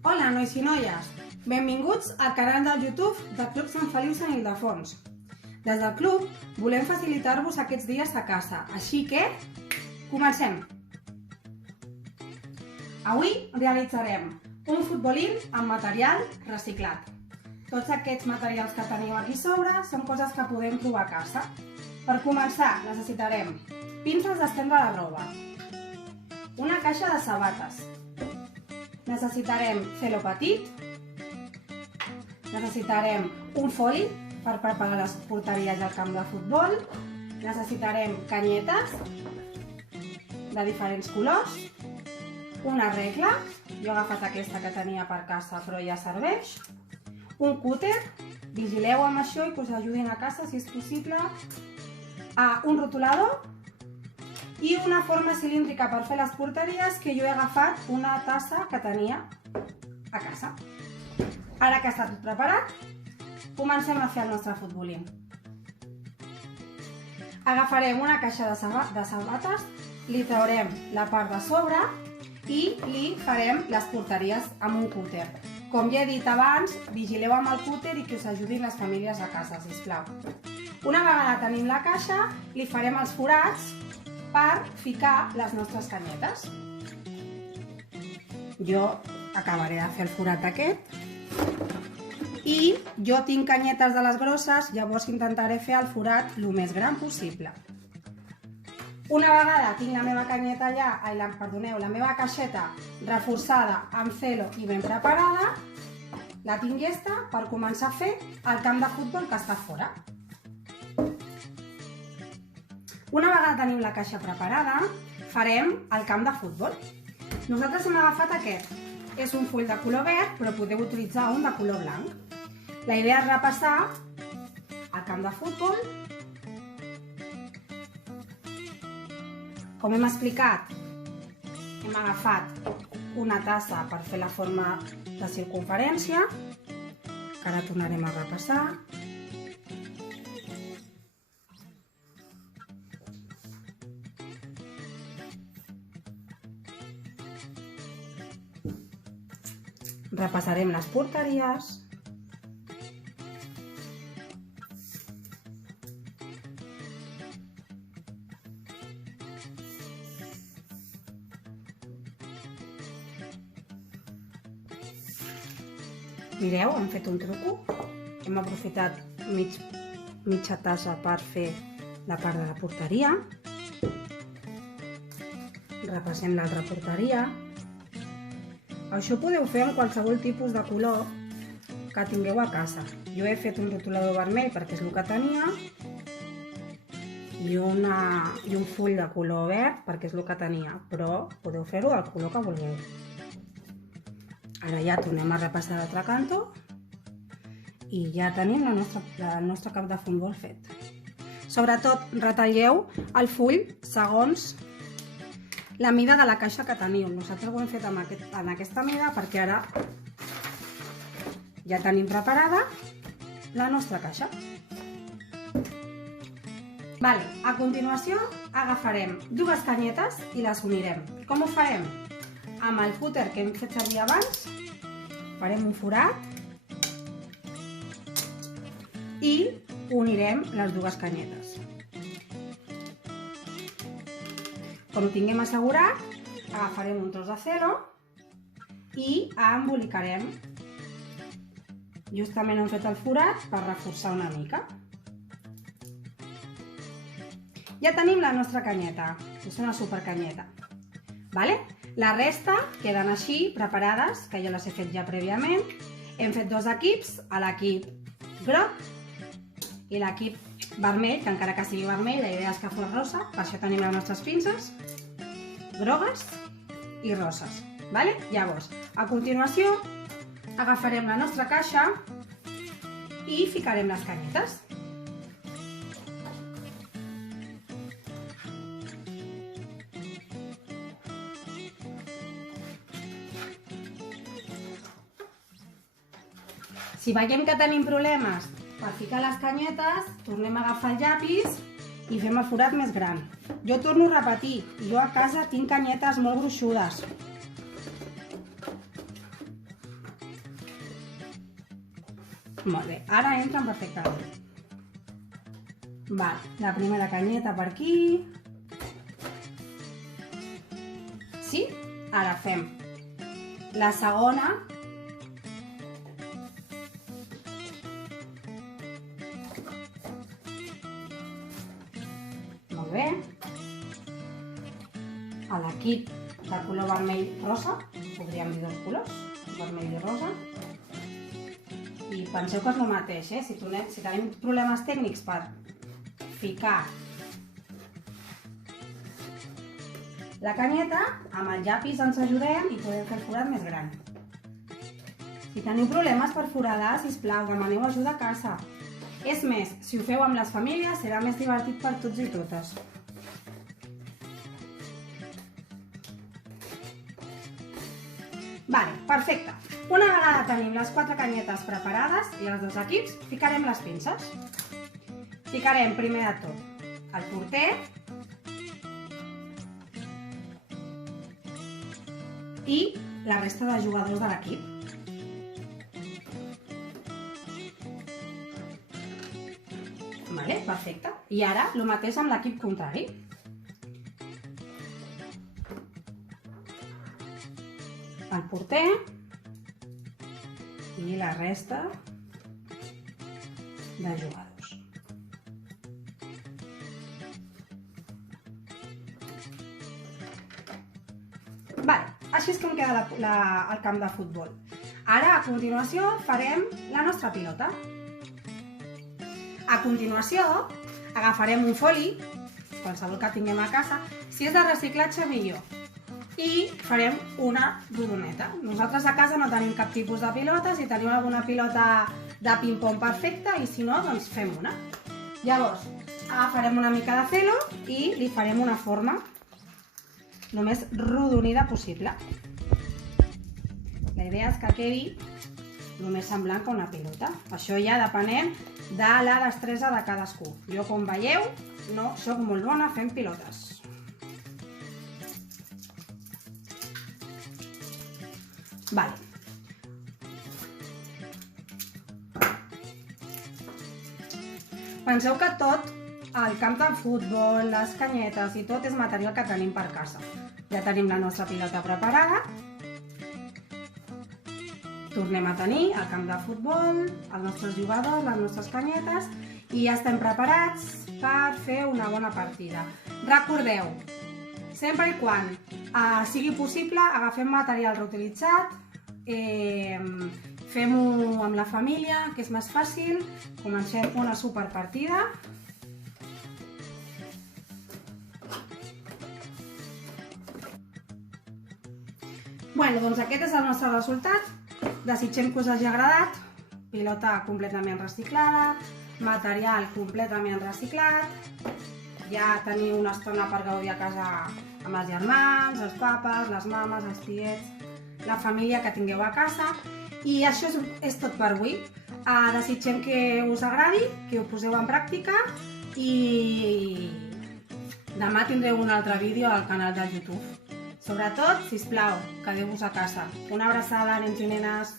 Hola, nois i noies! Benvinguts al canal del YouTube del Club Sant Feliu Sant Ildefons. Des del club volem facilitar-vos aquests dies a casa, així que comencem! Avui realitzarem un futbolín amb material reciclat. Tots aquests materials que teniu aquí sobre són coses que podem trobar a casa. Per començar necessitarem pinces d'estendre la roba, una caixa de sabates, necessitarem celo petit, necessitarem un foli per preparar les porteries del camp de futbol, necessitarem canyetes de diferents colors, una regla, jo he agafat aquesta que tenia per casa però ja serveix, un cúter, vigileu amb això i que us ajudin a casa si és possible, un rotulador i una forma cilíndrica per fer les porteries que jo he agafat una tassa que tenia a casa. Ara que està tot preparat, comencem a fer el nostre futbolín. Agafarem una caixa de sabates, li traurem la part de sobre i li farem les porteries amb un cúter. Com ja he dit abans, vigileu amb el cúter i que us ajudin les famílies a casa, sisplau. Una vegada tenim la caixa, li farem els forats per ficar les nostres canyetes. Jo acabaré de fer el forat aquest i jo tinc canyetes de les grosses, llavors intentaré fer el forat el més gran possible. Una vegada tinc la meva canyeta allà, la meva caixeta reforçada amb celo i ben preparada, la tinc llesta per començar a fer el camp de futbol que està fora. Una vegada tenim la caixa preparada, farem el camp de futbol. Nosaltres hem agafat aquest. És un full de color verd, però podeu utilitzar un de color blanc. La idea és repassar el camp de futbol. Com hem explicat, hem agafat una tassa per fer la forma de circumferència, que ara tornarem a repassar. Repassarem les porteries. Mireu, hem fet un truco. Hem aprofitat mitja tassa per fer la part de la porteria. Repassem l'altra porteria. Això podeu fer amb qualsevol tipus de color que tingueu a casa. Jo he fet un rotulador vermell perquè és el que tenia i un full de color verd perquè és el que tenia, però podeu fer-ho del color que vulgueu. Ara ja tornem a repassar l'altre cantó i ja tenim el nostre camp de futbol fet. Sobretot retalleu el full segons la mida de la caixa que teniu. Nosaltres ho hem fet en aquesta mida perquè ara ja tenim preparada la nostra caixa. A continuació agafarem dues canyetes i les unirem. Com ho farem? Amb el cúter que hem fet servir abans farem un forat i unirem les dues canyetes. Quan ho tinguem assegurat, agafarem un tros de celo i embolicarem. Justament hem fet el forat per reforçar una mica. Ja tenim la nostra canyeta, és una supercanyeta. La resta queden així, preparades, que jo les he fet ja prèviament. Hem fet dos equips, l'equip groc i l'equip vermell, que encara que sigui vermell, la idea és que fos rosa, per això tenim les nostres pinces grogues i roses. Llavors, a continuació, agafarem la nostra caixa i ficarem les canyetes. Si veiem que tenim problemes per ficar les canyetes, tornem a agafar el llapis i fem el forat més gran. Jo torno a repetir, jo a casa tinc canyetes molt gruixudes. Molt bé, ara entren perfectament. Vale, la primera canyeta per aquí. Sí? Ara fem la segona. Molt bé. A l'equip de color vermell-rosa, podríem dir dos colors, vermell i rosa. I penseu que és el mateix, si tenim problemes tècnics per ficar la canyeta, amb el llapis ens ajudem i podem fer el forat més gran. Si teniu problemes per foradar, sisplau, demaneu ajuda a casa. És més, si ho feu amb les famílies, serà més divertit per tots i totes. Vale, perfecte. Una vegada tenim les 4 canyetes preparades i els dos equips, ficarem les pinces. Ficarem primer de tot el porter i la resta de jugadors de l'equip. Vale, perfecte. I ara el mateix amb l'equip contrari. El porter i la resta de jugadors. Vale, així és com queda el camp de futbol. Ara, a continuació, farem la nostra pilota. A continuació, agafarem un foli, qualsevol que tinguem a casa, si és de reciclatge millor, i farem una rodoneta. Nosaltres a casa no tenim cap tipus de pilota, si tenim alguna pilota de ping-pong perfecta, i si no, doncs fem una. Llavors, agafarem una mica de celo i li farem una forma el més rodonida possible. La idea és que quedi el més semblant que una pilota. Això ja depenent de la destresa de cadascú. Jo, com veieu, no soc molt bona fent pilotes. Vale. Penseu que tot el camp de futbol, les canyetes i tot és material que tenim per casa. Ja tenim la nostra pilota preparada. Tornem a tenir el camp de futbol, els nostres jugadors, les nostres canyetes i ja estem preparats per fer una bona partida. Recordeu, sempre i quan sigui possible, agafem material reutilitzat, fem-ho amb la família, que és més fàcil, comencem una superpartida. Bueno, doncs aquest és el nostre resultat. Desitgem que us hagi agradat. Pilota completament reciclada, material completament reciclat. Ja teniu una estona per gaudir a casa amb els germans, els papes, les mames, els tiets, la família que tingueu a casa. I això és tot per avui. Desitgem que us agradi, que ho poseu en pràctica i demà tindreu un altre vídeo al canal de YouTube. Sobretot, sisplau, quedeu-vos a casa. Una abraçada, nens i nenes.